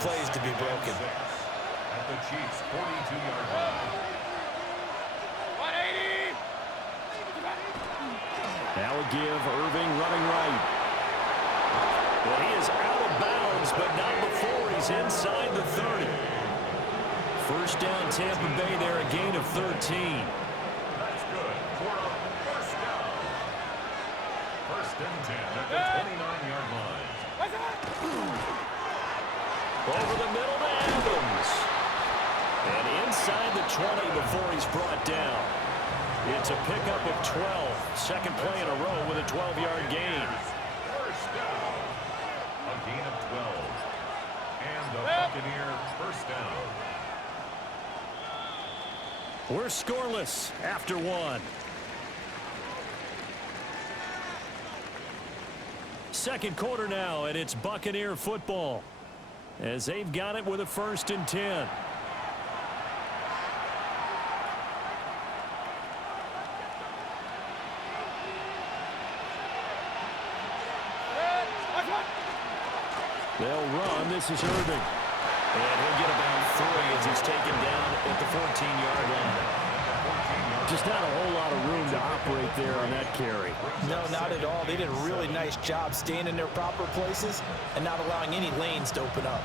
plays to be broken. At the Chiefs' 42-yard line. 180. Now a give, Irving running right. Well, he is out of bounds, but not before he's inside the 30. First down, Tampa Bay there, a gain of 13. That's good for a first down. First and 10 at the 29-yard line. Over the middle to Adams. And inside the 20 before he's brought down. It's a pickup of 12. Second play in a row with a 12-yard gain. First down. A gain of 12. And the Buccaneer first down. We're scoreless after one. Second quarter now, and it's Buccaneer football, as they've got it with a 1st and 10. They'll run. This is Irving. And he'll get about 3 as he's taken down at the 14-yard line. Just not a whole lot of room to operate there on that carry. No, not at all. They did a really nice job staying in their proper places and not allowing any lanes to open up.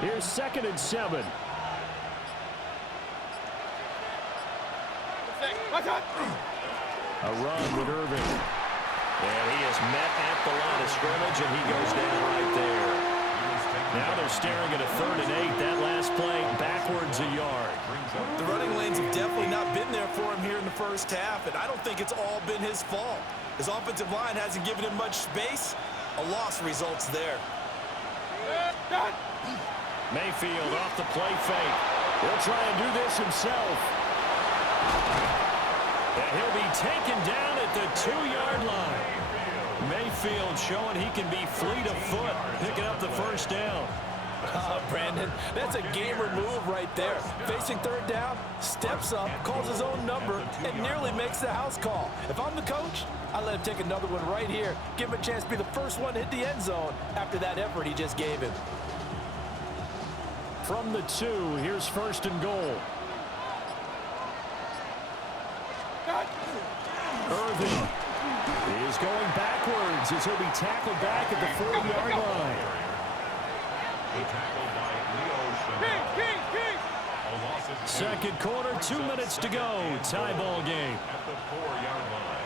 Here's 2nd and 7. A run with Irving. And he is met at the line of scrimmage, and he goes down right there. Now they're staring at a 3rd and 8. That last play, backwards a yard. The running lanes have definitely not been there for him here in the first half, and I don't think it's all been his fault. His offensive line hasn't given him much space. A loss results there. Mayfield off the play fake. He'll try and do this himself. And he'll be taken down at the 2-yard line. Mayfield showing he can be fleet of foot, picking up the first down. Brandon, that's a gamer move right there. Facing 3rd down, steps up, calls his own number, and nearly makes the house call. If I'm the coach, I let him take another one right here. Give him a chance to be the first one to hit the end zone after that effort he just gave him. From the 2, here's 1st and goal. Irving is going backwards as he'll be tackled back at the 40-yard line. Second quarter, 2 minutes to go. Tie ball game. At the 4-yard line.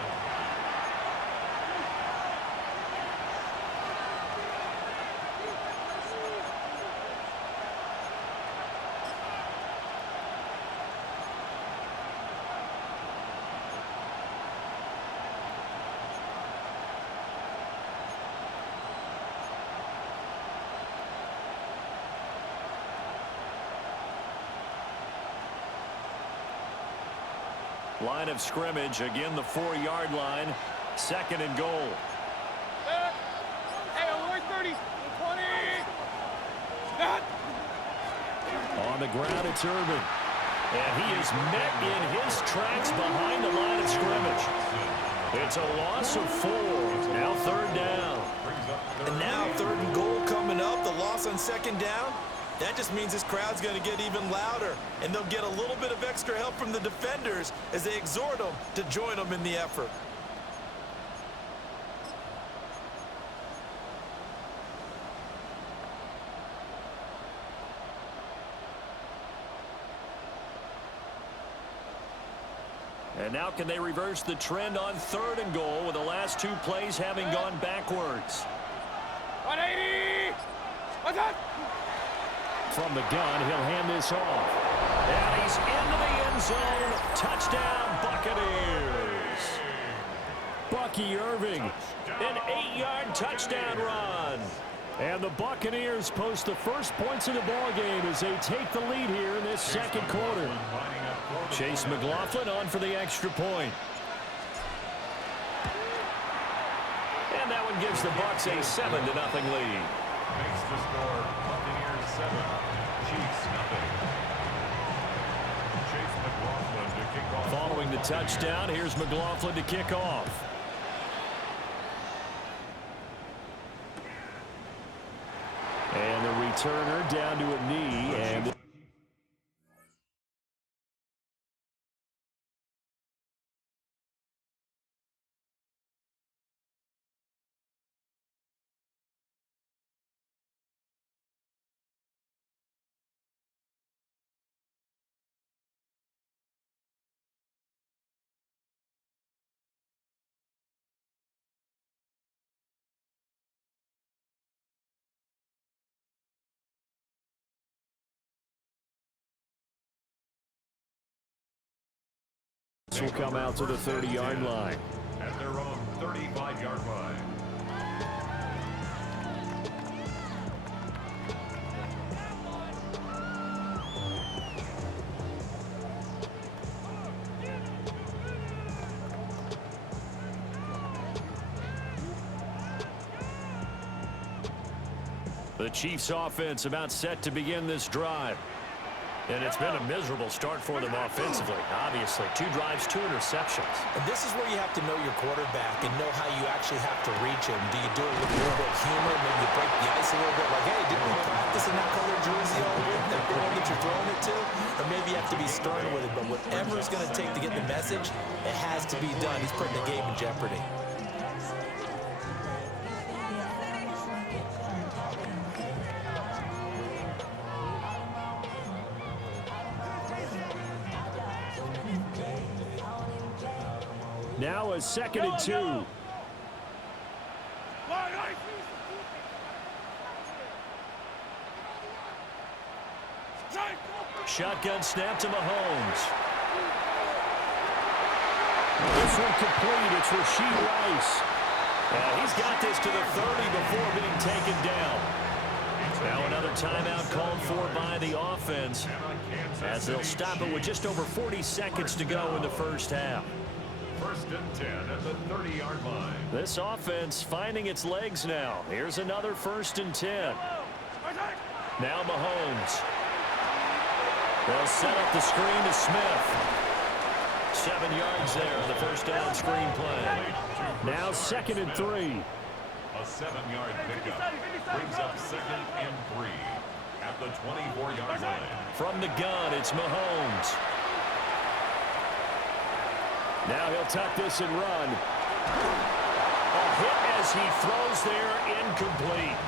Line of scrimmage, again the 4-yard line. 2nd and goal. Hey, 130, 20. On the ground, it's Irving. And he is met in his tracks behind the line of scrimmage. It's a loss of 4. Now 3rd down. And now 3rd and goal coming up. The loss on 2nd down. That just means this crowd's going to get even louder, and they'll get a little bit of extra help from the defenders as they exhort them to join them in the effort. And now can they reverse the trend on 3rd and goal with the last 2 plays having gone backwards? 180. What's up? From the gun, he'll hand this off. And he's into the end zone. Touchdown, Buccaneers. Bucky Irving, an 8-yard touchdown run. And the Buccaneers post the first points of the ballgame as they take the lead here in this 2nd quarter. Chase McLaughlin on for the extra point. And that one gives the Bucs a 7-0 lead. Makes the score Buccaneers 7, Chiefs 0. Chase McLaughlin to kick off. Following the touchdown, here's McLaughlin to kick off. And the returner down to a knee. And this will come out to the 30-yard line. At their own 35-yard line. The Chiefs offense about set to begin this drive. And it's been a miserable start for them offensively. Obviously, 2 drives, 2 interceptions. And this is where you have to know your quarterback and know how you actually have to reach him. Do you do it with a little bit of humor? Maybe you break the ice a little bit. Like, hey, didn't we practice in that colored jersey all year? That girl that you're throwing it to? Or maybe you have to be stern with it. But whatever it's going to take to get the message, it has to be done. He's putting the game in jeopardy. Now a 2nd and 2. Shotgun snap to Mahomes. This one complete. It's Rashee Rice. He's got this to the 30 before being taken down. Now another timeout called for by the offense as they'll stop it with just over 40 seconds to go in the first half. 1st and 10 at the 30-yard line. This offense finding its legs now. Here's another 1st and 10. Now Mahomes. They'll set up the screen to Smith. 7 yards there on the first down screen play. Now 2nd and 3. A 7-yard pickup brings up 2nd and 3 at the 24-yard line. From the gun, it's Mahomes. Now he'll tuck this and run. A hit as he throws there, incomplete.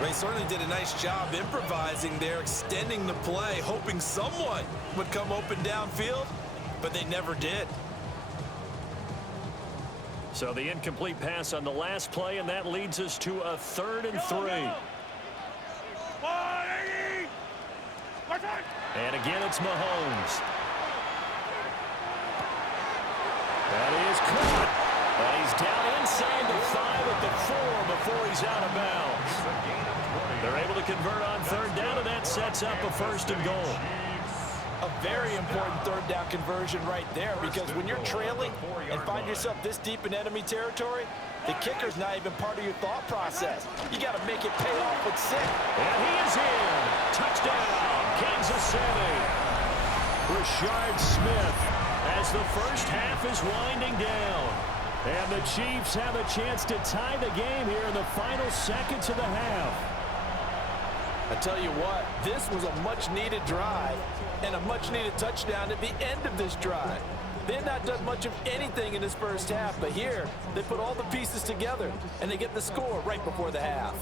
They certainly did a nice job improvising there, extending the play, hoping someone would come open downfield, but they never did. So the incomplete pass on the last play, and that leads us to a 3rd and 3. And again, it's Mahomes. That is caught. And he's down inside the 5 at the 4 before he's out of bounds. They're able to convert on 3rd down, and that sets up a 1st and goal. A very important 3rd down conversion right there, because when you're trailing and find yourself this deep in enemy territory, the kicker's not even part of your thought process. You got to make it pay off with 6. And he is in. Touchdown, Kansas City. Rashard Smith as the first half is winding down. And the Chiefs have a chance to tie the game here in the final seconds of the half. I tell you what, this was a much-needed drive and a much-needed touchdown at the end of this drive. They had not done much of anything in this first half, but here they put all the pieces together, and they get the score right before the half.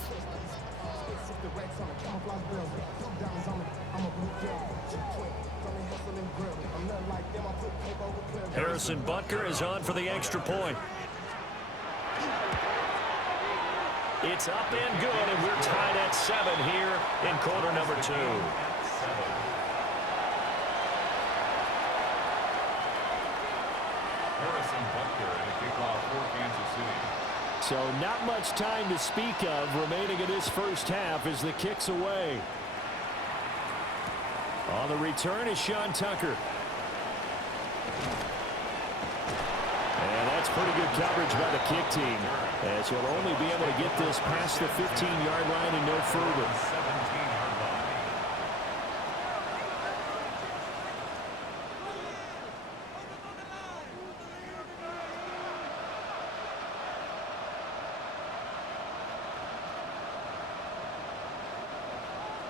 Harrison Butker is on for the extra point. It's up and good, and we're tied at 7 here in quarter number 2. Harrison Butker and a kickoff for Kansas City. So not much time to speak of remaining in this first half as the kick's away. On the return is Sean Tucker. And that's pretty good coverage by the kick team, as he'll only be able to get this past the 15-yard line and no further. 17-yard line.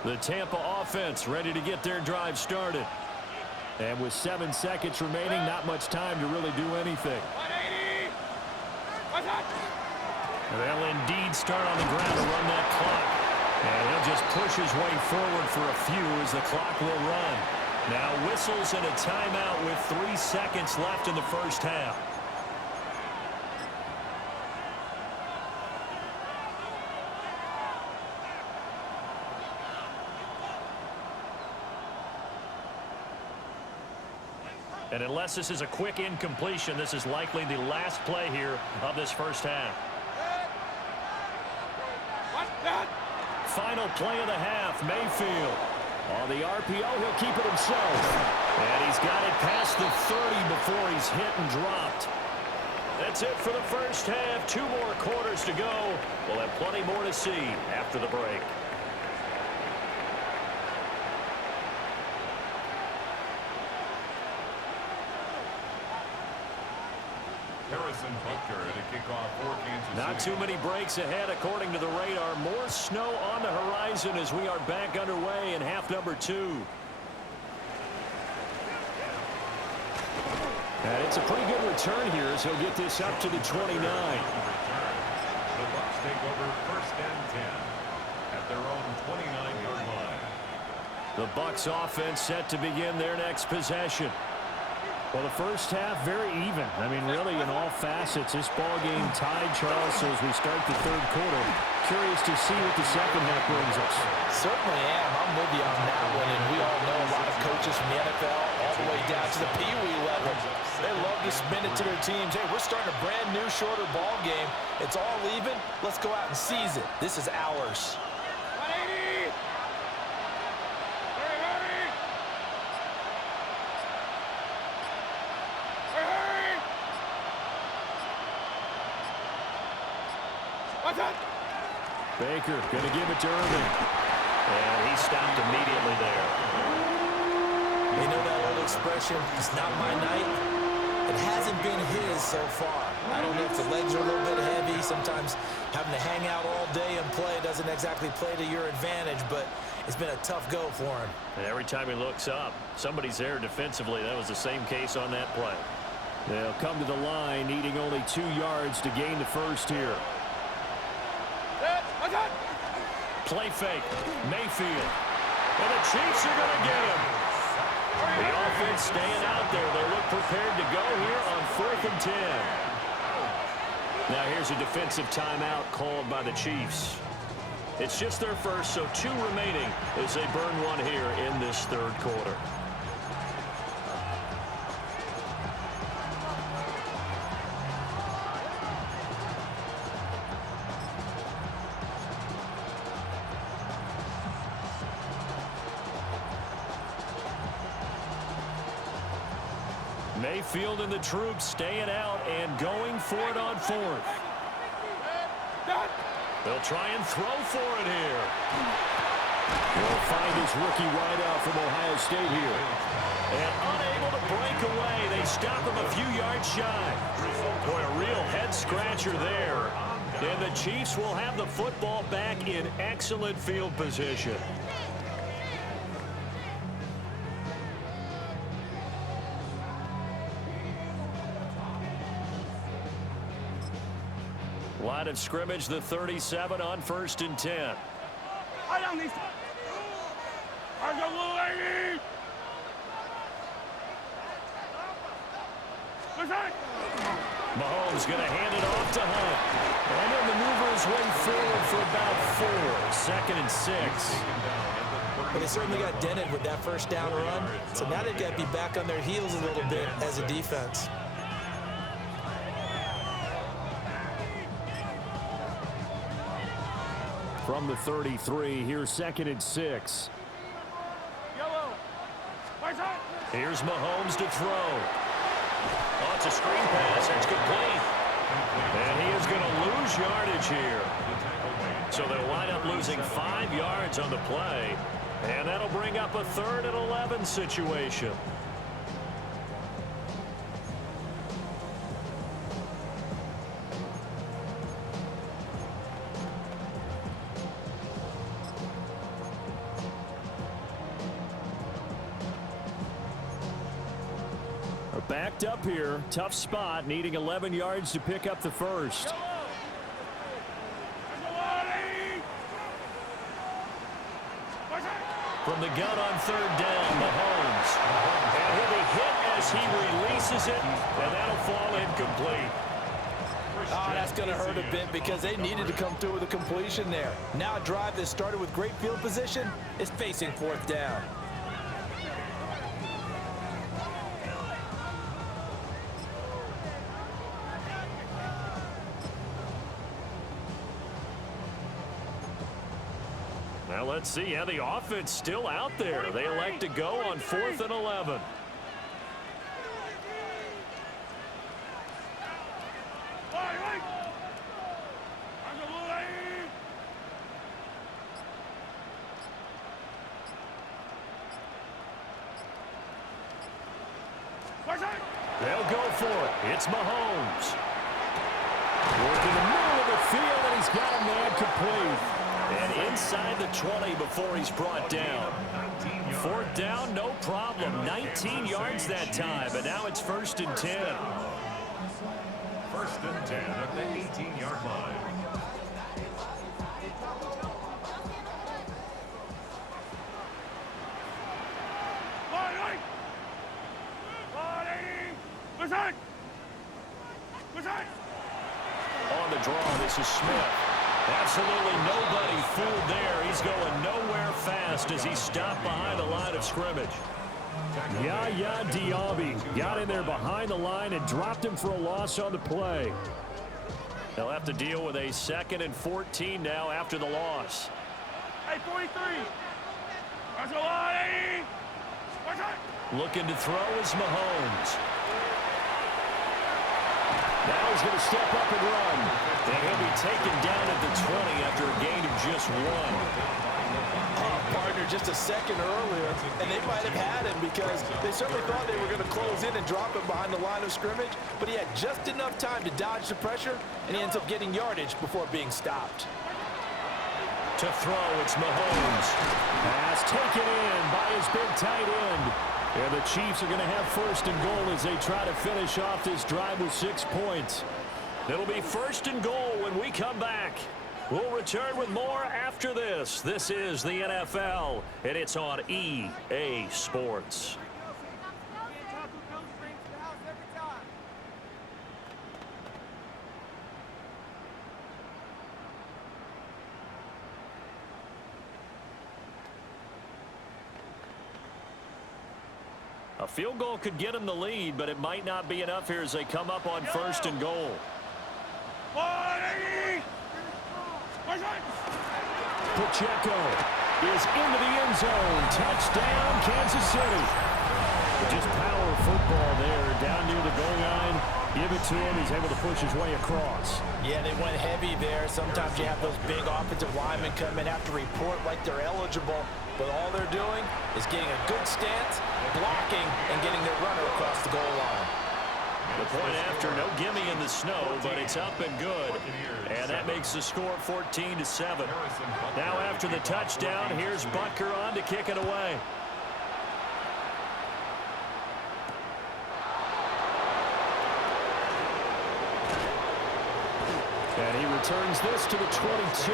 The Tampa offense ready to get their drive started. And with 7 seconds remaining, not much time to really do anything. 180. What's that? They'll indeed start on the ground to run that clock. And he'll just push his way forward for a few as the clock will run. Now whistles and a timeout with 3 seconds left in the first half. And unless this is a quick incompletion, this is likely the last play here of this first half. What's that? Final play of the half, Mayfield. On the RPO, he'll keep it himself. And he's got it past the 30 before he's hit and dropped. That's it for the first half. 2 more quarters to go. We'll have plenty more to see after the break. Not too many breaks ahead according to the radar. More snow on the horizon as we are back underway in half number 2. And it's a pretty good return here as he'll get this up to the 29. The Bucs take over first and 10 at their own 29-yard line. The Bucs offense set to begin their next possession. Well, the first half, very even. I mean, really, in all facets, this ball game tied, Charles, so as we start the third quarter. Curious to see what the second half brings us. Certainly am. I'm with you on that one, and we all know a lot of coaches from the NFL all the way down to the Pee Wee level. They love to spin it to their teams. Hey, we're starting a brand new, shorter ball game. It's all even. Let's go out and seize it. This is ours. 180. Hurry, hurry. Hurry. What's that? Baker going to give it to Irving. And he stopped immediately there. You know that old expression, it's not my night? It hasn't been his so far. I don't know if the legs are a little bit heavy. Sometimes having to hang out all day and play doesn't exactly play to your advantage, but it's been a tough go for him. And every time he looks up, somebody's there defensively. That was the same case on that play. They'll come to the line, needing only 2 yards to gain the first here. What's that? Play fake. Mayfield. And the Chiefs are going to get him. The offense staying out there. They look prepared to go here on 4th and 10. Now here's a defensive timeout called by the Chiefs. It's just their first, so 2 remaining as they burn one here in this third quarter. Mayfield and the troops staying out and going for it on 4th. They'll try and throw for it here. He'll find his rookie wideout from Ohio State here. And unable to break away, they stop him a few yards shy. Boy, a real head-scratcher there. And the Chiefs will have the football back in excellent field position. Line of scrimmage, the 37 on 1st and 10. I don't need to. I'm the little lady. What's that? Mahomes going to hand it off to Hunt. And he'll maneuver his way forward for about 4. 2nd and 6. But they certainly got dented with that first down run. So now they've got to be back on their heels a little bit as a defense. From the 33, here's 2nd and 6. Yellow. What's that? Here's Mahomes to throw. Oh, it's a screen pass. That's complete. And he is going to lose yardage here. So they'll wind up losing 5 yards on the play. And that'll bring up a 3rd and 11 situation. backed up here. Tough spot, needing 11 yards to pick up the first. From the gun on third down, Mahomes. And he'll be hit as he releases it, and that'll fall incomplete. Oh, that's going to hurt a bit because they needed to come through with a completion there. Now a drive that started with great field position is facing fourth down. Now let's see how the offense still out there. They elect to go on 4th and 11. They'll go for it. It's Mahomes. Working the middle of the field, and he's got him there complete. And inside the 20 before he's brought down. Fourth down, no problem. 19 yards that time, but now it's 1st and 10. 1st and 10 at the 18-yard line. On the draw, this is Smith. Absolutely nobody fooled there. He's going nowhere fast as he's stopped behind the line of scrimmage. Yaya Diaby got in there behind the line and dropped him for a loss on the play. They'll have to deal with a 2nd and 14 now after the loss. Hey, 43. That's a lot, 80. Looking to throw is Mahomes. Now he's going to step up and run. And he'll be taken down at the 20 after a gain of just 1. Partner just a second earlier, and they might have had him because they certainly thought they were going to close in and drop him behind the line of scrimmage, but he had just enough time to dodge the pressure, and he ends up getting yardage before being stopped. To throw, it's Mahomes. Pass taken in by his big tight end. And the Chiefs are going to have 1st and goal as they try to finish off this drive with 6 points. It'll be 1st and goal when we come back. We'll return with more after this. This is the NFL, and it's on EA Sports. A field goal could get them the lead, but it might not be enough here as they come up on 1st and goal. Pacheco is into the end zone. Touchdown, Kansas City. Just power football there down near the goal line. Give it to him. He's able to push his way across. Yeah, they went heavy there. Sometimes you have those big offensive linemen come in, have to report like they're eligible, but all they're doing is getting a good stance, blocking, and getting their runner across the goal line. The point after, no gimme in the snow, but it's up and good. And that makes the score 14-7. Now after the touchdown, here's Butker on to kick it away. And he returns this to the 22.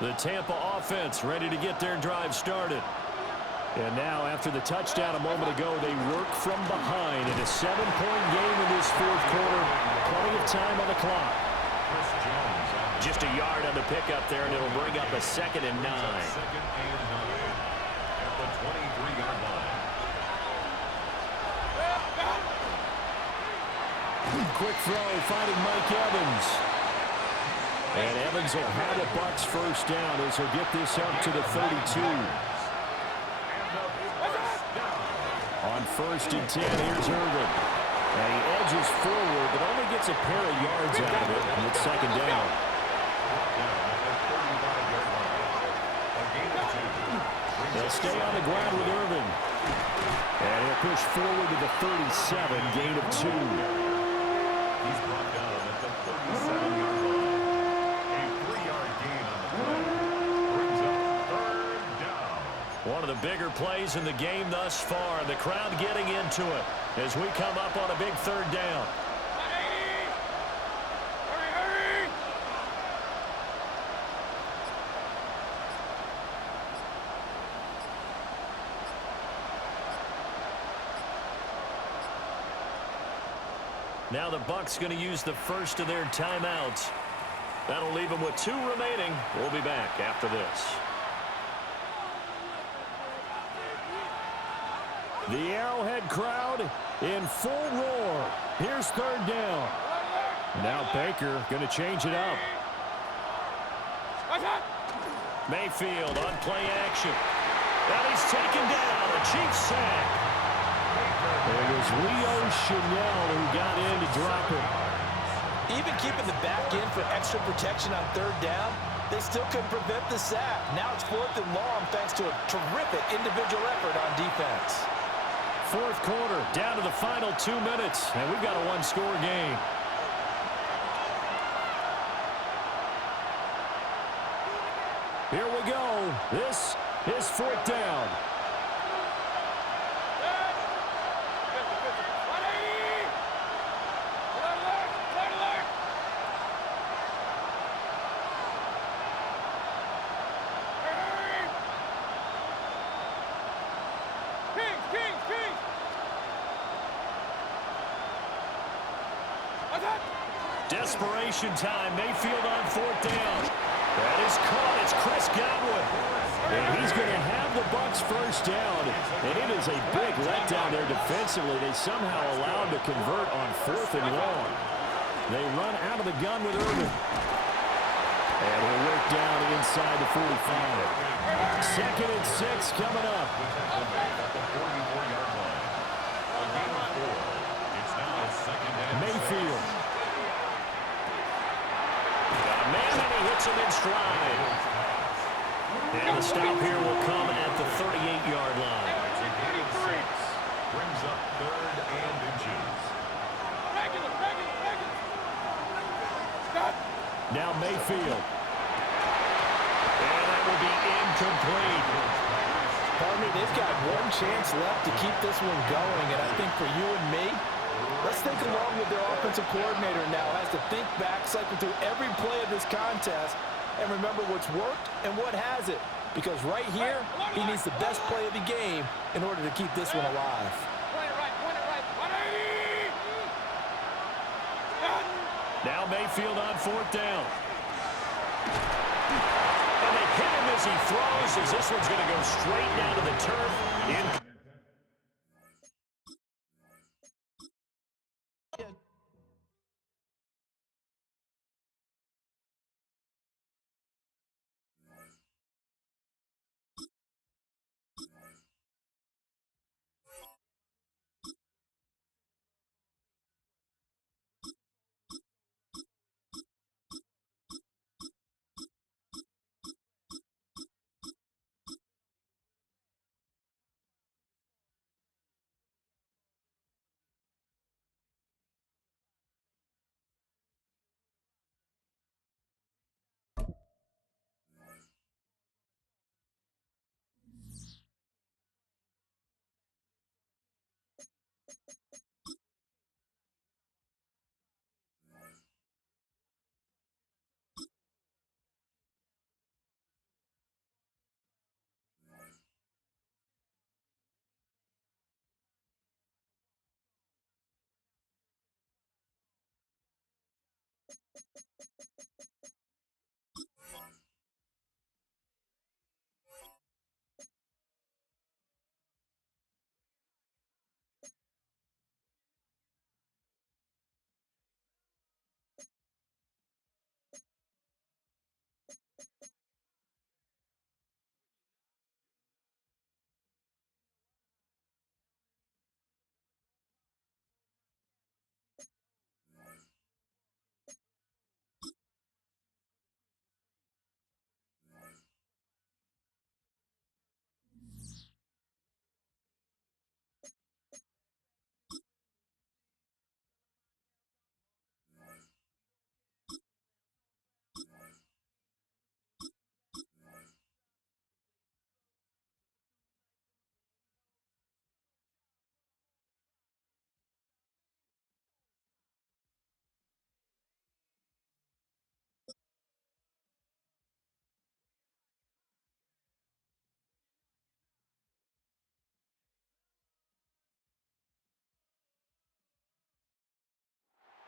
The Tampa offense ready to get their drive started. And now after the touchdown a moment ago, they work from behind in a 7-point game in this 4th quarter. Plenty of time on the clock. Just a yard on the pickup there, and it'll bring up a 2nd and 9. At the 23-yard line. Quick throw, finding Mike Evans. And Evans will have a Bucs 1st down as he'll get this up to the 32. On 1st and 10, here's Irvin. And he edges forward, but only gets a pair of yards out of it, and it's 2nd down. They'll stay on the ground with Irvin. And he'll push forward to the 37, gain of 2. He's brought one of the bigger plays in the game thus far. The crowd getting into it as we come up on a big third down. Now the Bucs going to use the first of their timeouts. That'll leave them with 2 remaining. We'll be back after this. The Arrowhead crowd in full roar. Here's third down. Now Baker going to change it up. Mayfield on play action. And he's taken down. A Chiefs sack. It was Leo Chanel who got in to drop it. Even keeping the back in for extra protection on third down, they still couldn't prevent the sack. Now it's 4th and long thanks to a terrific individual effort on defense. Fourth quarter, down to the final 2 minutes, and we've got a one-score game. Here we go. This is 4th down. Desperation time. Mayfield on 4th down. That is caught. It's Chris Godwin. And he's going to have the Bucs first down. And it is a big letdown there defensively. They somehow allowed to convert on 4th and long. They run out of the gun with Irvin. And he'll work down inside the 45. 2nd and 6 coming up. Mayfield. Man, and he hits him in stride. And the stop here will come at the 38-yard line. Brings up 3rd and inches. Now Mayfield. And that will be incomplete. Pardon me, they've got one chance left to keep this one going, and I think for you and me, let's think along with their offensive coordinator now as to think back, cycle through every play of this contest, and remember what's worked and what hasn't. Because right here, he needs the best play of the game in order to keep this one alive. Now Mayfield on 4th down. And they hit him as he throws, as this one's going to go straight down to the turf.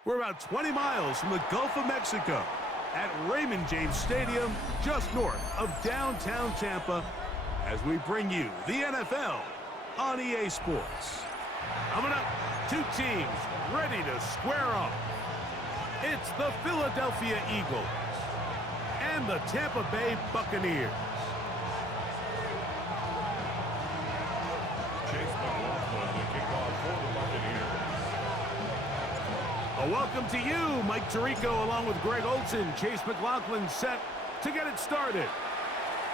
We're about 20 miles from the Gulf of Mexico at Raymond James Stadium, just north of downtown Tampa, as we bring you the NFL on EA Sports. Coming up, two teams ready to square off. It's the Philadelphia Eagles and the Tampa Bay Buccaneers. Chase McLaughlin, the kickoff for the Buccaneers. A welcome to you, Mike Tirico, along with Greg Olson. Chase McLaughlin set to get it started.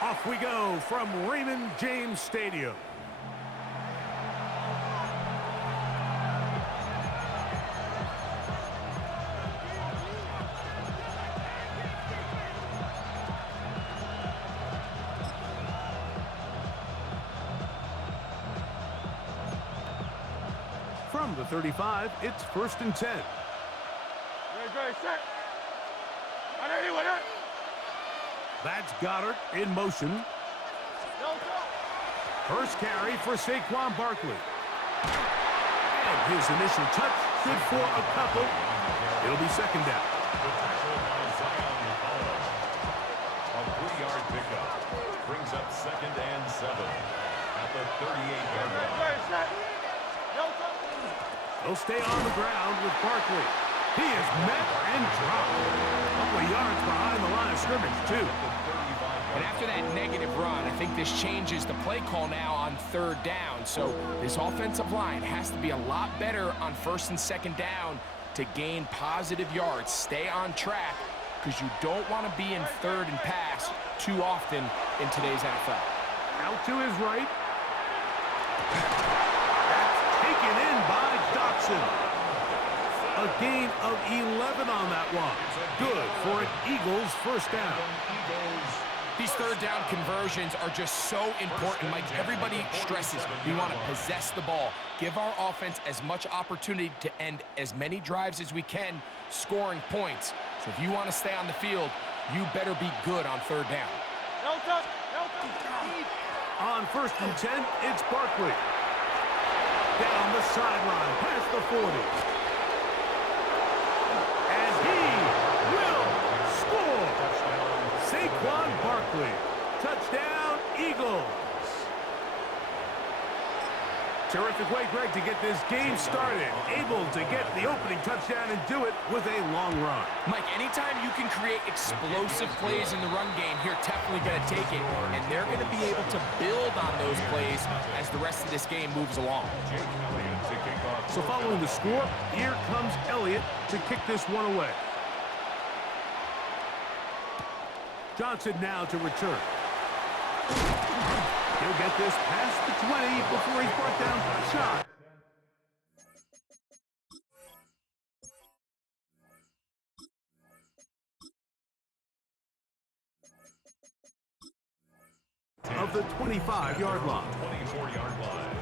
Off we go from Raymond James Stadium. From the 35, it's 1st and 10. Ready, set. That's Goddard in motion. First carry for Saquon Barkley. And his initial touch, good for a couple. It'll be second down. The tackle by Zion Collins. A 3-yard pickup brings up 2nd and 7 at the 38-yard line. They'll stay on the ground with Barkley. He is met and dropped. A couple of yards behind the line of scrimmage, too. And after that negative run, I think this changes the play call now on 3rd down. So this offensive line has to be a lot better on 1st and 2nd down to gain positive yards. Stay on track because you don't want to be in 3rd and pass too often in today's NFL. Out to his right. That's taken in by Dotson. A gain of 11 on that one. Good for an Eagles first down. These 3rd down conversions are just so important. Like everybody stresses, we want to possess the ball. Give our offense as much opportunity to end as many drives as we can, scoring points. So if you want to stay on the field, you better be good on 3rd down. On 1st and 10, it's Barkley. Down the sideline, past the 40. And he will score. Saquon Barkley. Touchdown, Eagles. Terrific way, Greg, to get this game started. Able to get the opening touchdown and do it with a long run. Mike, anytime you can create explosive plays in the run game, you're definitely going to take it. And they're going to be able to build on those plays as the rest of this game moves along. So following the score, here comes Elliott to kick this one away. Johnson now to return. He'll get this past the 20 before he's brought down for a shot. Of the 25-yard line. 24-yard line.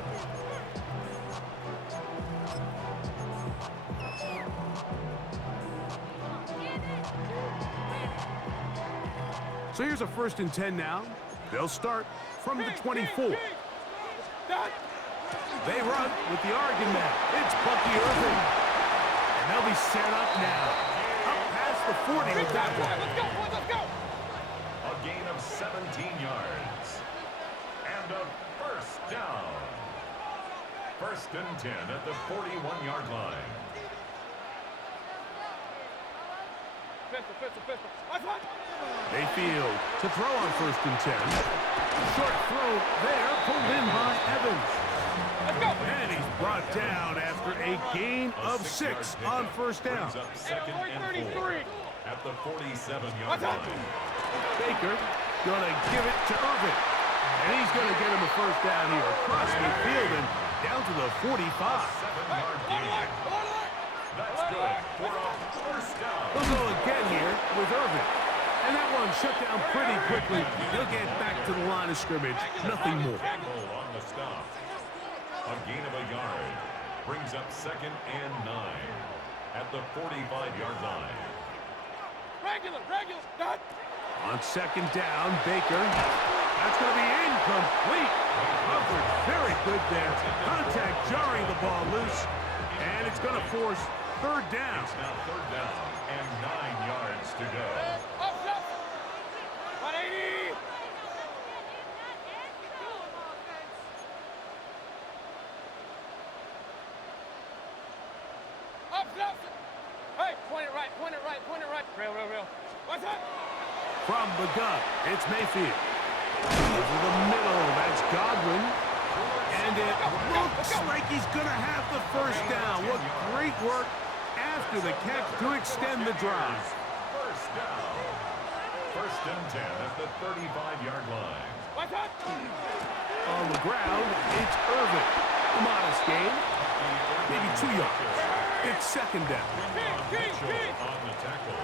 So here's a 1st and 10 now. They'll start from the 24. They run with the Oregon man. It's Bucky Irving. And they'll be set up now. Up past the 40 with that one. Let's go! A gain of 17 yards. And a first down. 1st and 10 at the 41-yard line. Pistol. Mayfield to throw on 1st and 10. Short throw there, pulled in by Evans. Let's go! And he's brought down after a gain of 6 on 1st down. Brings up 2nd and 4 at the 47-yard line. Baker gonna give it to Irvin. And he's gonna get him a 1st down here. Across the field and down to the 45. 7-yard gain. That's good for a first down. They'll go again here with Irvin. And that one shut down pretty quickly. He'll get back to the line of scrimmage. Nothing more. Tackle on the stop. A gain of a yard. Brings up 2nd and 9 at the 45-yard line. Regular. On 2nd down, Baker. That's going to be incomplete. Coverage very good there. Contact jarring the ball loose. And it's going to force third down. It's now third down and 9 yards to go. Up, up. 180. Up, up. Hey, point it right, point it right, point it right. Real, real, real. What's up? From the gun, it's Mayfield. Over the middle, that's Godwin. And it looks like he's going to have the first down. What great work after the catch to extend the drive. First down. First and 10 at the 35-yard line. What's up? On the ground, it's Irvin. A modest gain, maybe 2 yards. It's second down. Mitchell on the tackle.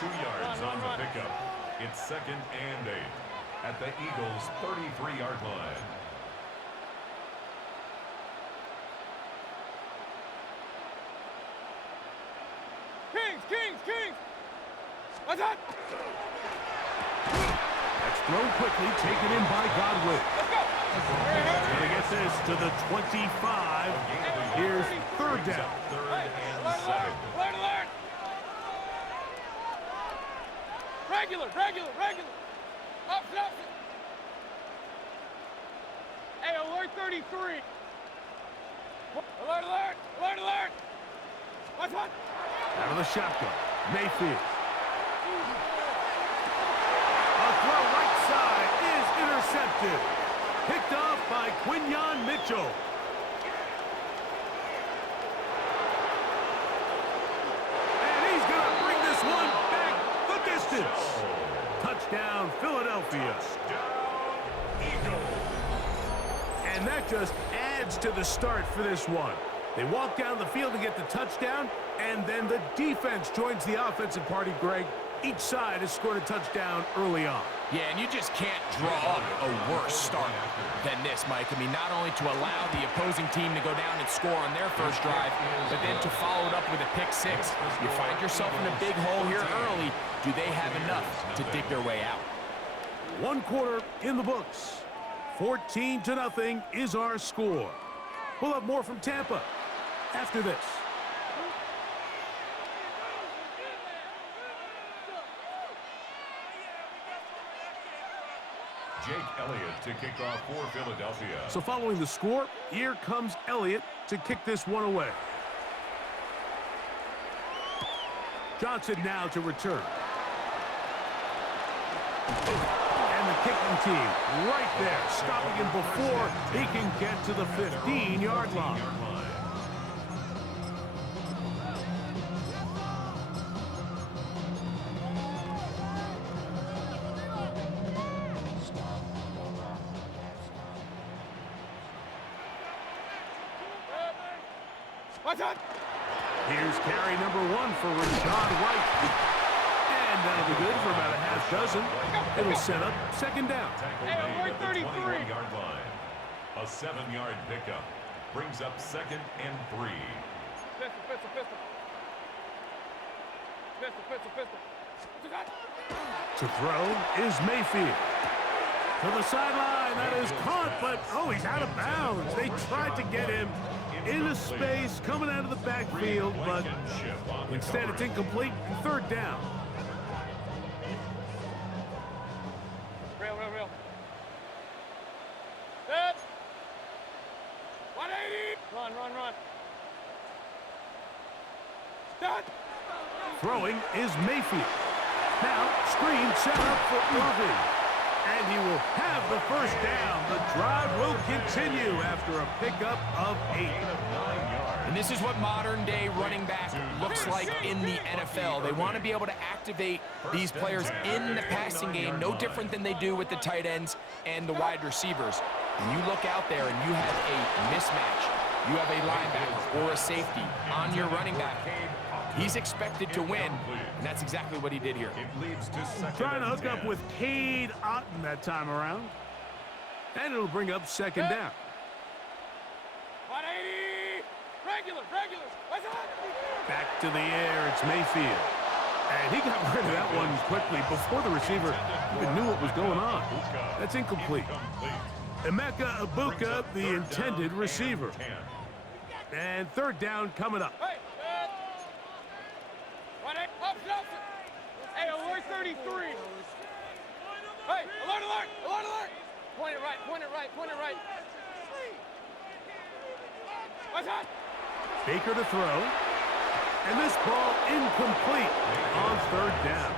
2 yards on the pickup. It's second and 8 at the Eagles' 33-yard line. Kings! What's up? That's thrown quickly, taken in by Godwin. Let's go! Going to get this to the 25. Here's third down. Third and 7. Alert! Regular! Up! Hey, alert 33! Alert! What's up? Out of the shotgun, Mayfield. A throw right side is intercepted. Picked off by Quinyon Mitchell. And he's going to bring this one back the distance. Touchdown, Philadelphia. And that just adds to the start for this one. They walk down the field to get the touchdown, and then the defense joins the offensive party, Greg. Each side has scored a touchdown early on. Yeah, and you just can't draw up a worse start than this, Mike. I mean, not only to allow the opposing team to go down and score on their first drive, but then to follow it up with a pick six. You find yourself in a big hole here early. Do they have enough to dig their way out? 1 quarter in the books. 14-0 is our score. We'll have more from Tampa after this. Jake Elliott to kick off for Philadelphia. So following the score, here comes Elliott to kick this one away. Johnson now to return. And the kicking team right there, stopping him before he can get to the 15-yard line. What's up? Here's carry number 1 for Rashad White. And that'll be good for about a half dozen. It'll set up second down. Tackle Hey, made we're at the 33. 21-yard line. A 7-yard pickup brings up second and 3. Pistol. To throw is Mayfield. To the sideline, that is caught, but oh, he's out of bounds. They tried to get him into space, coming out of the backfield, but instead it's incomplete and third down. Real. Set. 180. Run. Set. Throwing is Mayfield. Now, screen set up for Irving. And he will have the first down. The drive will continue after a pickup of 8. And this is what modern-day running back looks like in the NFL. They want to be able to activate these players in the passing game, no different than they do with the tight ends and the wide receivers. When you look out there and you have a mismatch, you have a linebacker or a safety on your running back, he's expected to win, and that's exactly what he did here. It leads to second Trying to and hook up 10. with Cade Otton that time around. And it'll bring up second down. 180. Regular. What's up? Back to the air, it's Mayfield. And he got rid of that one quickly before the receiver even knew what was going on. That's incomplete. Emeka Ibuka, the intended receiver. And third down coming up. Hey. Alert, alert! Alert, alert! Point it right, point it right, point it right. What's that? Baker to throw. And this ball incomplete on third down.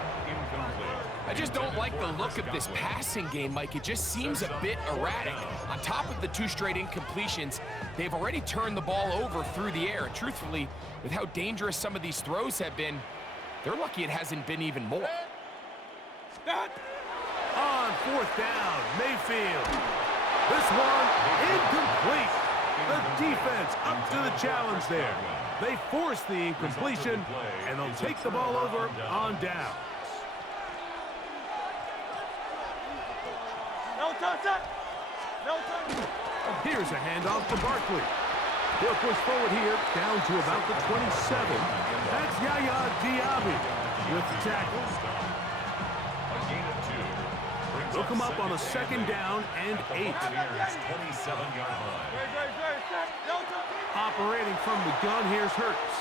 I just don't like the look of this passing game, Mike. It just seems a bit erratic. On top of the 2 straight incompletions, they've already turned the ball over through the air. Truthfully, with how dangerous some of these throws have been, they're lucky it hasn't been even more. On fourth down, Mayfield. This one incomplete. The defense up to the challenge there. They force the incompletion, and they'll take the ball over on down. No touch it! No touch! Here's a handoff to Barkley. He'll push forward here, down to about the 27. That's Yaya Diaby with the tackle. A gain of 2. They'll come up on a second down and 8. 27-yard line. No touch! Operating from the gun, here's Hurts.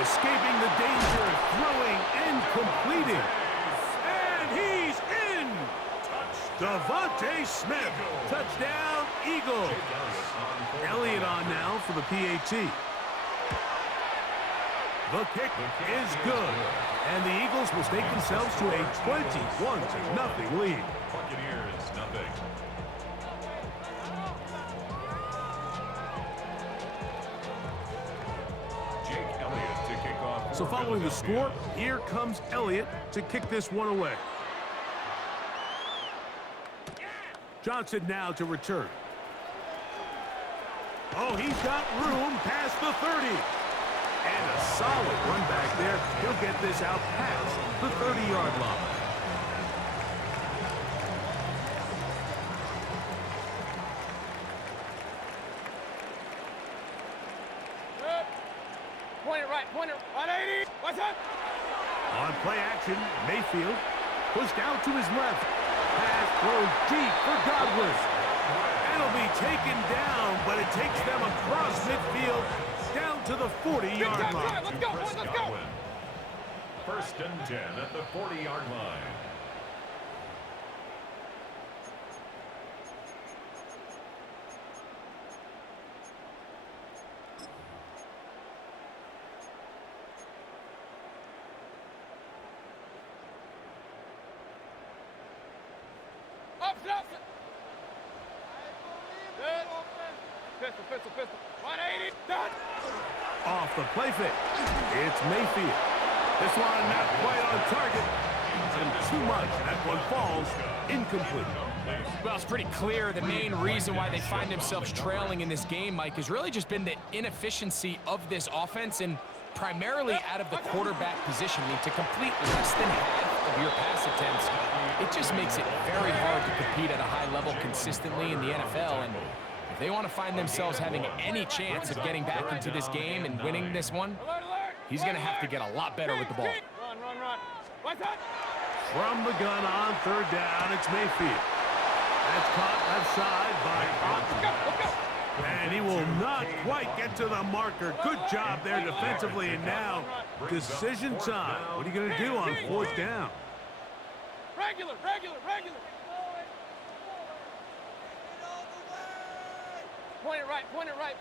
Escaping the danger, throwing and completing. And he's in! Devontae Smith. Touchdown, Eagles. Elliott on now for the PAT. The kick is good. And the Eagles will take themselves to a 21-0 lead. Buccaneers, nothing. Jake Elliott to kick off. So following the score, here comes Elliott to kick this one away. Johnson now to return. Oh, he's got room past the 30. And a solid run back there. He'll get this out past the 30-yard line. Point it right, point it 180. What's up? On play action, Mayfield pushed out to his left. Pass thrown deep for Godwin. It'll be taken down, but it takes them across midfield down to the 40-yard line. Let's go, boys, let's go. First and 10 at the 40-yard line. Pistol. 180. Done. Off the play fake. It's Mayfield. This one not quite on target. And too much. That one falls incomplete. Well, it's pretty clear the main reason why they find themselves trailing in this game, Mike, has really just been the inefficiency of this offense and primarily out of the quarterback position. I mean, to complete less than half of your pass attempts, it just makes it very hard to compete at a high level consistently in the NFL. And if they want to find themselves having any chance of getting back into this game and winning this one, he's going to have to get a lot better with the ball. Run. What's that? From the gun on third down, it's Mayfield. That's caught left side by Otten. And he will not quite get to the marker. Good job there defensively. And now, decision time. What are you going to do on fourth down? Regular.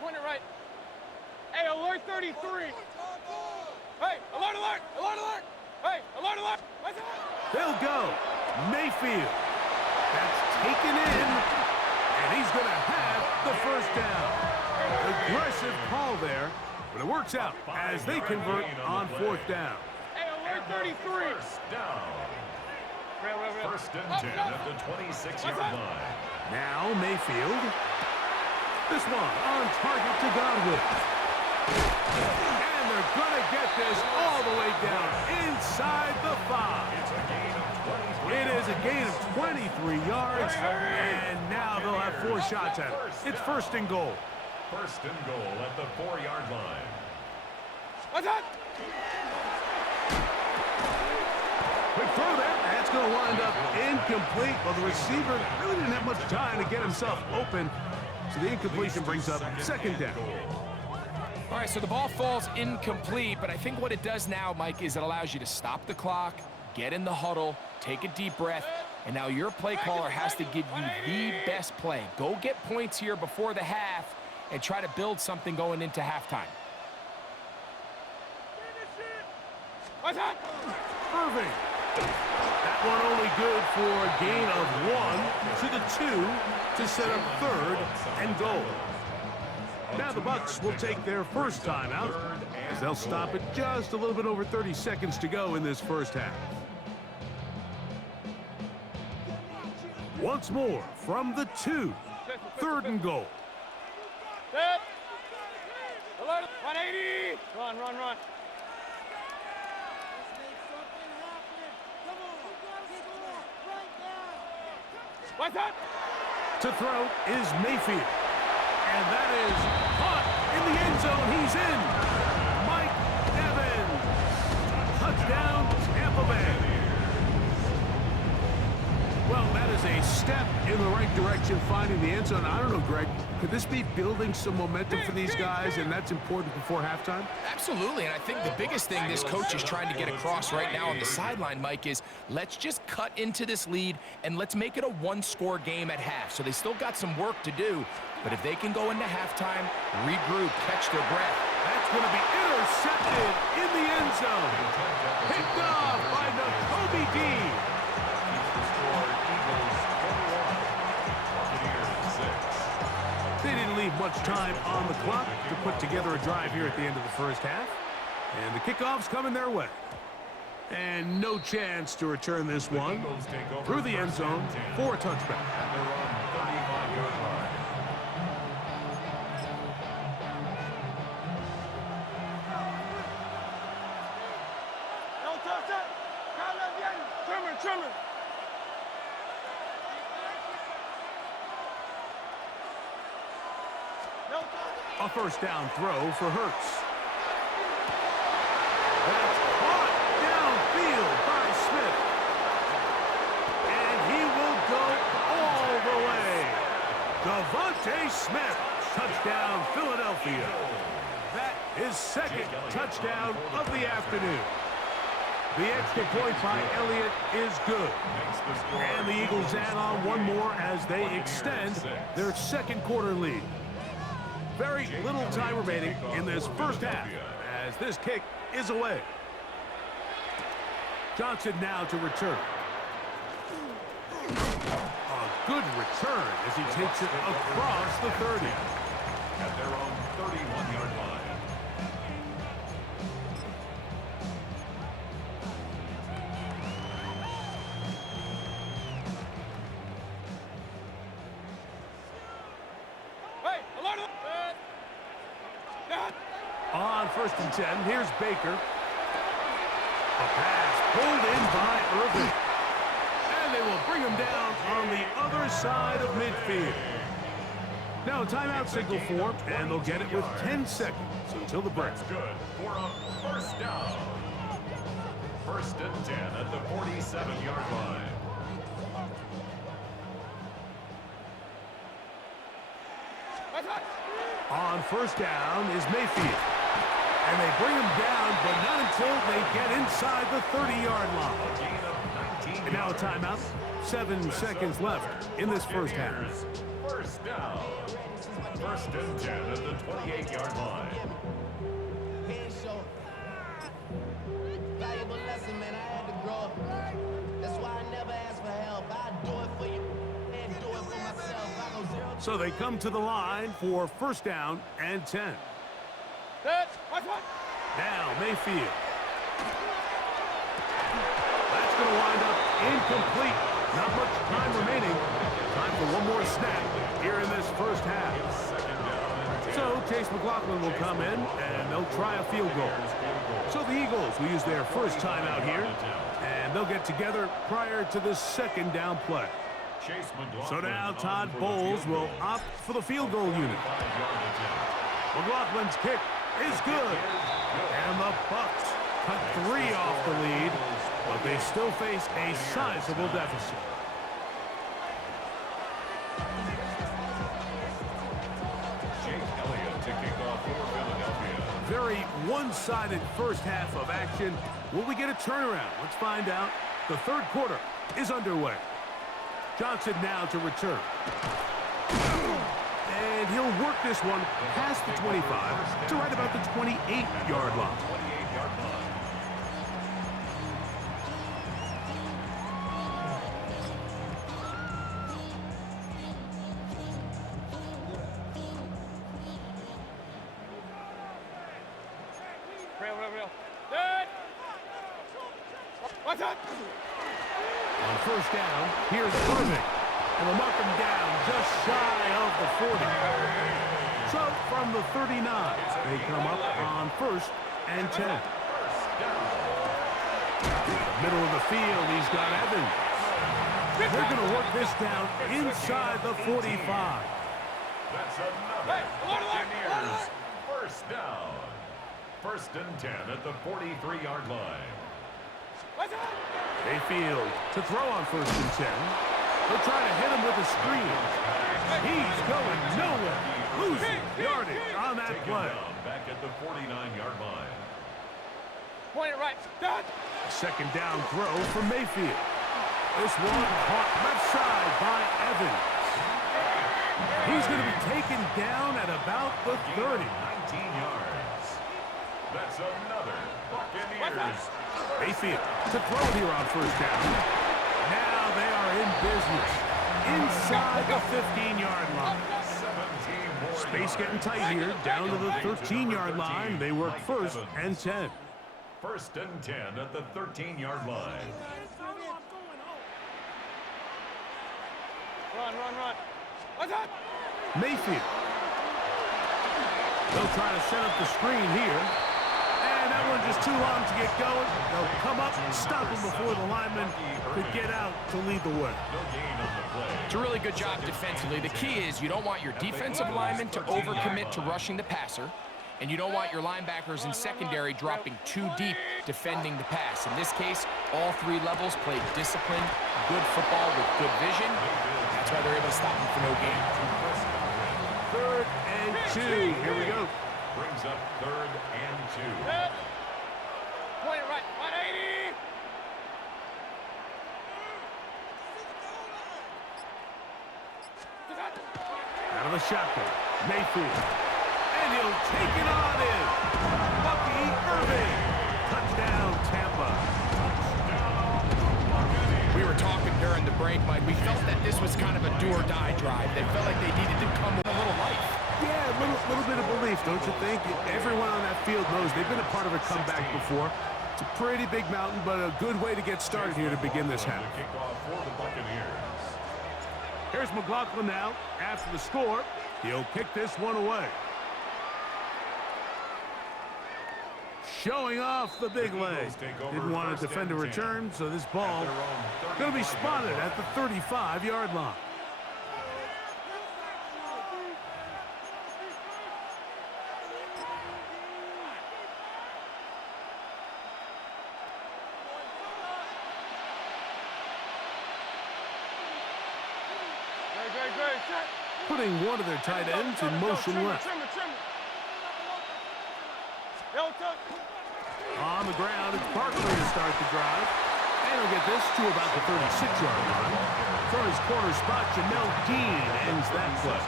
Point it right. Hey, alert 33. Hey, alert. Hey, alert. What's that? They'll go. Mayfield. That's taken in. And he's going to have the first down. Aggressive call there, but it works out as they convert on fourth down. Hey, alert 33. First down. First and 10 at the 26-yard line. Now Mayfield. This one on target to Godwin. And they're going to get this all the way down inside the 5. It's a gain of 23. It is a gain of 23 yards, and now they'll have 4 shots at it. It's first and goal. First and goal at the 4-yard line. What's that? Quick throw there. That's going to wind up incomplete. Well, the receiver really didn't have much time to get himself open. So the incompletion brings up second down. All right, so the ball falls incomplete, but I think what it does now, Mike, is it allows you to stop the clock, get in the huddle, take a deep breath, and now your play caller has to give you the best play. Go get points here before the half and try to build something going into halftime. Irving. That one only good for a gain of 1 to the 2 to set up 3rd and goal. Now the Bucs will take their first timeout as they'll stop at just a little bit over 30 seconds to go in this first half. Once more from the 2, 3rd and goal. Set. Alert. 180. Run, run, run. What's that? To throw is Mayfield. And that is caught in the end zone. He's in. Mike Evans. Touchdown, Tampa Bay. Well, that is a step in the right direction, finding the end zone. I don't know, Greg. Could this be building some momentum for these guys, and that's important before halftime? Absolutely, and I think the biggest thing this coach is trying to get across right now on the sideline, Mike, is let's just cut into this lead and let's make it a one-score game at half. So they still got some work to do, but if they can go into halftime, regroup, catch their breath. That's going to be intercepted in the end zone. Picked off by Nakobe Dean. They didn't leave much time on the clock to put together a drive here at the end of the first half. And the kickoff's coming their way. And no chance to return this one through the end zone for a touchback. Trimmer. A first down throw for Hurts. That's caught downfield by Smith. And he will go all the way. Devontae Smith, touchdown Philadelphia. That is second touchdown of the afternoon. The extra point by Elliott is good. And the Eagles add on one more as they extend their second quarter lead. Very little time remaining in this first half as this kick is away. Johnson now to return. A good return as he takes it across the 30. At their own 31-yard line. On 1st and 10, here's Baker. A pass pulled in by Irving. And they will bring him down on the other side of midfield. Now a timeout signal formed, and they'll get it with 10 seconds until the break. That's good for a first down. 1st and 10 at the 47-yard line. On 1st down is Mayfield. And they bring him down, but not until they get inside the 30-yard line. And now a timeout. 7 seconds left in this first half. First down. 1st and 10 at the 28-yard line. Valuable lesson, man. I had to grow up. That's why I never ask for help. I do it for you and do it for myself. I go 0. So they come to the line for 1st down and 10. Now Mayfield. That's going to wind up incomplete. Not much time remaining. Time for one more snap here in this first half. So Chase McLaughlin will come in, and they'll try a field goal. So the Eagles will use their first time out here, and they'll get together prior to the second down play. So now Todd Bowles will opt for the field goal unit. McLaughlin's kick is good. And the Bucs cut 3 off the lead, but they still face a sizable deficit. Very very one-sided first half of action. Will we get a turnaround? Let's find out. The third quarter is underway. Johnson now to return. And he'll work this one past the 25 to right about the 28-yard line. What's up? On first down, here's Irving. And they'll mark him down just shy of the 40. So from the 39, they come up on 1st and 10. Middle of the field, he's got Evans. They're going to work this down inside the 45. That's another Buccaneers first down. 1st and 10 at the 43-yard line. Mayfield to throw on 1st and 10. They'll try to hit him with a screen. He's going nowhere. Losing yardage on that play. Back at the 49-yard line. Point it right. Done. Second down throw for Mayfield. This one caught left side by Evans. He's going to be taken down at about the 30. 19 yards. That's another Buccaneers. Mayfield to throw here on 1st down. Now they are in business. Inside the 15-yard line. 17 more Space getting tight here. Down to the 13-yard line. They work 1st and 10. 1st and 10 at the 13-yard line. Run. What's up? Mayfield. They'll try to set up the screen here. And that one just too long to get going. They'll come up and stop him before the lineman could get out to lead the way. No gain on the play. It's a really good job defensively. The key is you don't want your defensive linemen to overcommit to rushing the passer, and you don't want your linebackers in secondary dropping too deep defending the pass. In this case, all 3 levels played disciplined, good football with good vision. That's why they're able to stop him for no gain. 3rd and 2. Here we go. Brings up 3rd and 2. Point it right. 180. Out of the shotgun. Mayfield. And he'll take it on in. Bucky Irving. Touchdown, Tampa. We were talking during the break, Mike. We felt that this was kind of a do-or-die drive. They felt like they needed to come with a little life. Yeah, a little bit of belief, don't you think? Everyone on that field knows they've been a part of a comeback before. It's a pretty big mountain, but a good way to get started here to begin this half. Kickoff for the Buccaneers. Here's McLaughlin now. After the score, he'll kick this one away. Showing off the big leg. Didn't want to defend a return, so this ball going to be spotted at the 35-yard line. Putting one of their tight ends in motion left. On the ground, it's Barkley to start the drive. And he'll get this to about the 36-yard line. From his corner spot, Jamel Dean ends that play.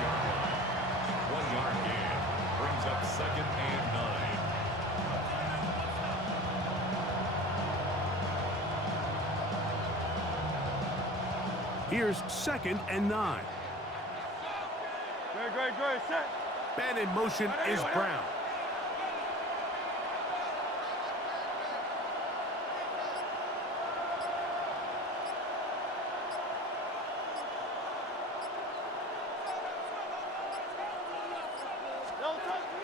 1-yard gain. Brings up 2nd and 9. Here's 2nd and 9. Great, set. Man in motion is Brown.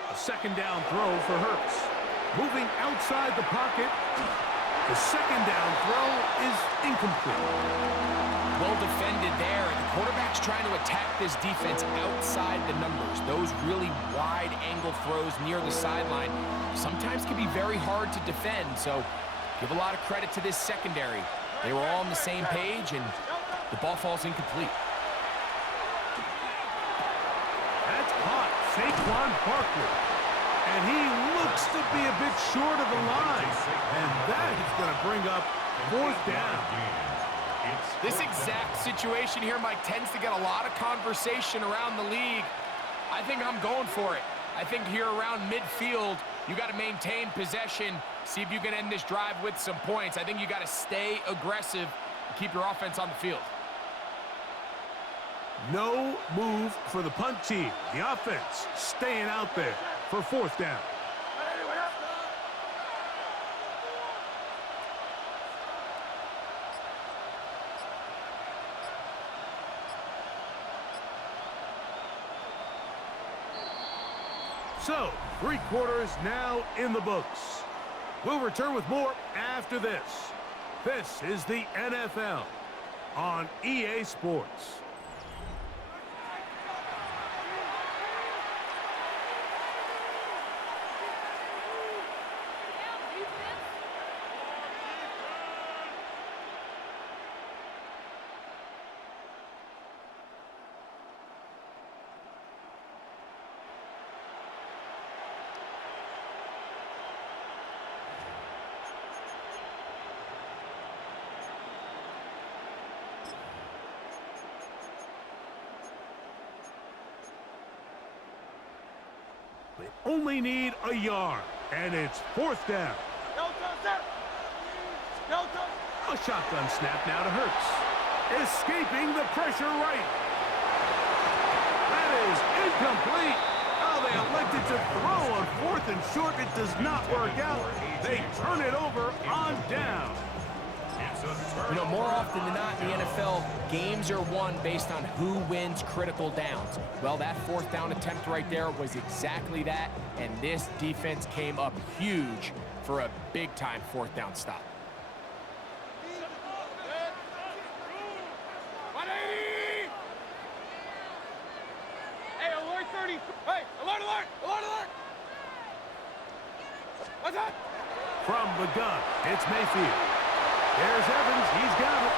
A 2nd down throw for Hurts. Moving outside the pocket. The 2nd down throw is incomplete. Well defended there, and the quarterback's trying to attack this defense outside the numbers. Those really wide angle throws near the sideline sometimes can be very hard to defend, so give a lot of credit to this secondary. They were all on the same page, and the ball falls incomplete. That's caught. Saquon Barkley. And he looks to be a bit short of the line. And that is going to bring up fourth down. This exact situation here, Mike, tends to get a lot of conversation around the league. I think I'm going for it. I think here around midfield, you got to maintain possession, see if you can end this drive with some points. I think you got to stay aggressive and keep your offense on the field. No move for the punt team. The offense staying out there for fourth down. So, 3 quarters now in the books. We'll return with more after this. This is the NFL on EA Sports. They only need a yard, and it's fourth down. A shotgun snap now to Hurts. Escaping the pressure right. That is incomplete. Oh, they elected to throw on fourth and short. It does not work out. They turn it over on down. You know, more often than not in the NFL, games are won based on who wins critical downs. Well, that fourth down attempt right there was exactly that, and this defense came up huge for a big-time fourth down stop. Hey, alert 30. Hey, alert, alert, alert, alert. What's that? From the gun, it's Mayfield. There's Evans. He's got it.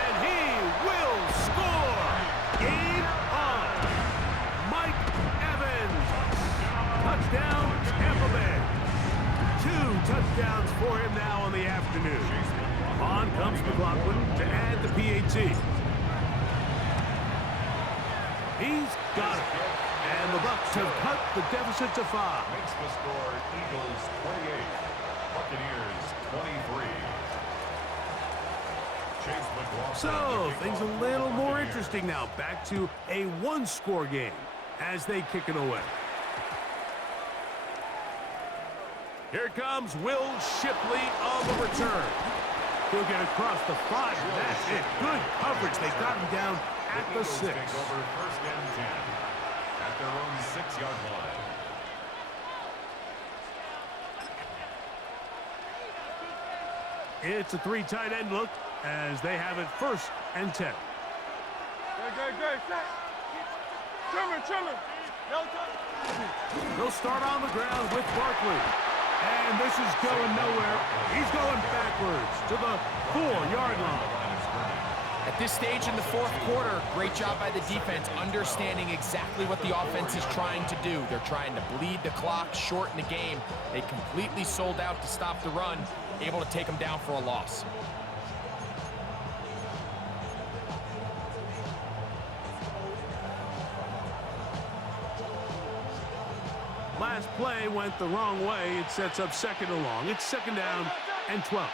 And he will score. Game on. Mike Evans. Touchdown, Tampa Bay. 2 touchdowns for him now on the afternoon. On comes McLaughlin to add the PAT. He's got it. And the Bucs have cut the deficit to 5. Makes the score Eagles 28, Buccaneers 23. Chase McLaughlin. So, things a little more interesting now. Back to a 1-score game as they kick it away. Here comes Will Shipley on the return. He'll get across the 5. That's it. Good coverage. They got him down at the 6. Take over first and 10 at their own 6-yard line. It's a 3 tight end look as they have it first and 10. Good. Trimmer. They'll start on the ground with Barkley. And this is going nowhere. He's going backwards to the 4-yard line. At this stage in the fourth quarter, great job by the defense, understanding exactly what the offense is trying to do. They're trying to bleed the clock, shorten the game. They completely sold out to stop the run, able to take them down for a loss. Last play went the wrong way. It sets up second and long. It's second down and 12.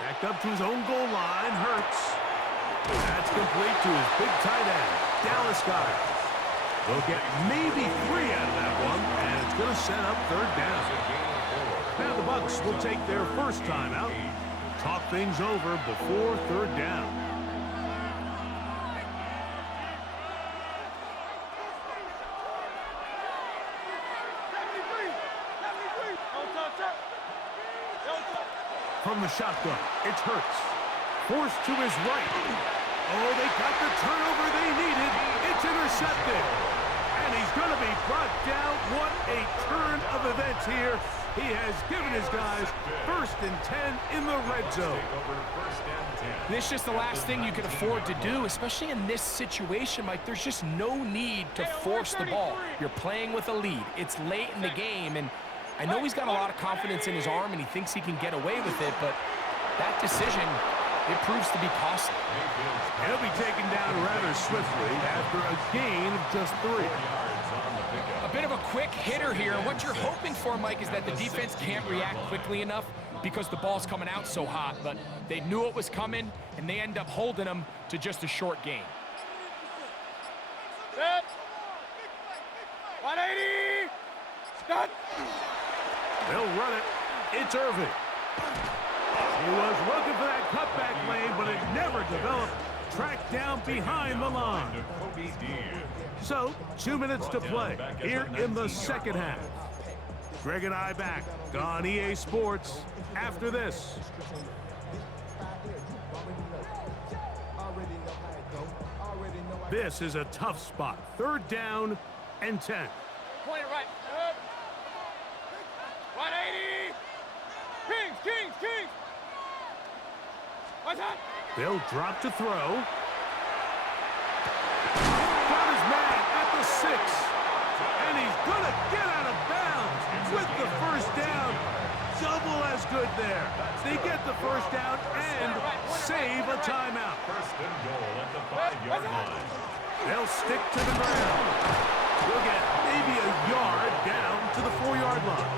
Backed up to his own goal line. Hurts. That's complete to his big tight end. Dallas got it. They'll get maybe 3 out of that one, and it's going to set up third down. Now the Bucs will take their first time out. Talk things over before third down. From the shotgun, it's Hurts. Forced to his right. Oh, they got the turnover they needed. It's intercepted. And he's going to be brought down. What a turn of events here. He has given his guys 1st and 10 in the red zone. This is just the last thing you can afford to do, especially in this situation, Mike. There's just no need to force the ball. You're playing with a lead. It's late in the game, and I know he's got a lot of confidence in his arm, and he thinks he can get away with it, but that decision, it proves to be costly. He'll be taken down rather swiftly after a gain of just 3. A bit of a quick hitter here. What you're hoping for, Mike, is that the defense can't react quickly enough because the ball's coming out so hot, but they knew it was coming, and they end up holding them to just a short gain. Set. 180. Done. They'll run it. It's Irving. He was looking for that cutback lane, but it never developed. Tracked down behind the line. So, 2 minutes to play here in the second half. Greg and I back on EA Sports after this. This is a tough spot. 3rd down and 10. Point it right. 180. Kings. What's that? They'll drop to throw. Got his man at the 6. And he's going to get out of bounds with the 1st down. Double as good there. They get the 1st down and save a timeout. 1st and goal at the 5-yard line. They'll stick to the ground. He'll get maybe a yard down to the 4-yard line.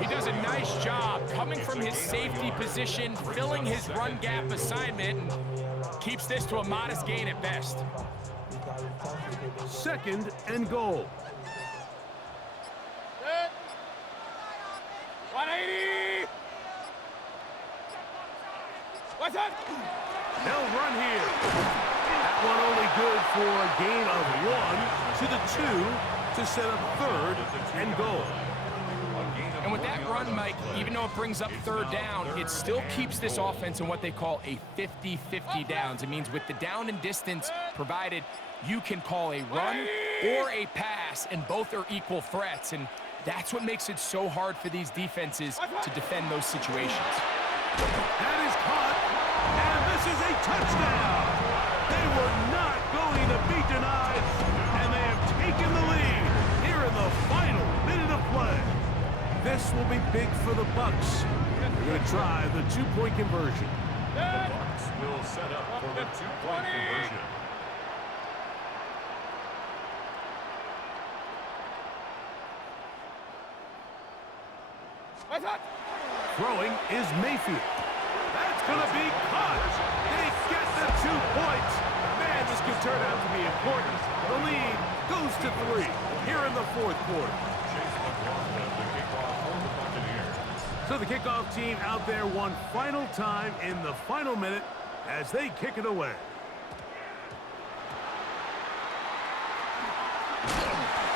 He does a nice job coming from his safety position, filling his run gap assignment, and keeps this to a modest gain at best. 2nd and goal. 180. What's that? They'll run here. That one only good for a gain of 1 to the 2 to set up 3rd and goal. And with that run, Mike, even though it brings up 3rd down, it still keeps this offense in what they call a 50-50 downs. It means with the down and distance provided, you can call a run or a pass, and both are equal threats. And that's what makes it so hard for these defenses to defend those situations. That is caught, and this is a touchdown. They were not going to be denied, and they have taken the lead here in the final minute of play. This will be big for the Bucs. They're going to try the 2-point conversion. The Bucs will set up for the 2-point conversion. What's that? Throwing is Mayfield. That's going to be caught. They get the 2 points. Man, this could turn out to be important. The lead goes to 3 here in the 4th quarter. So the kickoff team out there one final time in the final minute as they kick it away.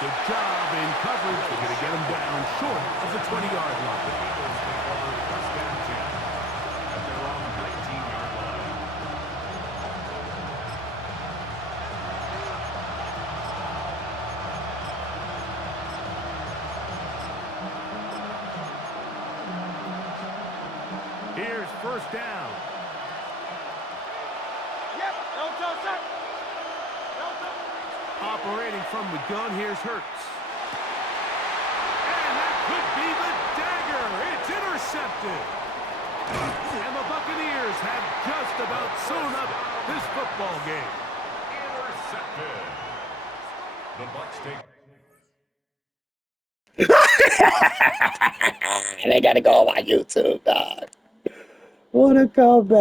Good job in coverage. They're going to get him down short of the 20-yard line. Here's 1st down. Yep. Don't touch that. Don't touch. Operating from the gun, here's Hurts. And that could be the dagger. It's intercepted. And the Buccaneers have just about sewn up this football game. Intercepted. The Bucs take They gotta go on my YouTube, dog. What a comeback.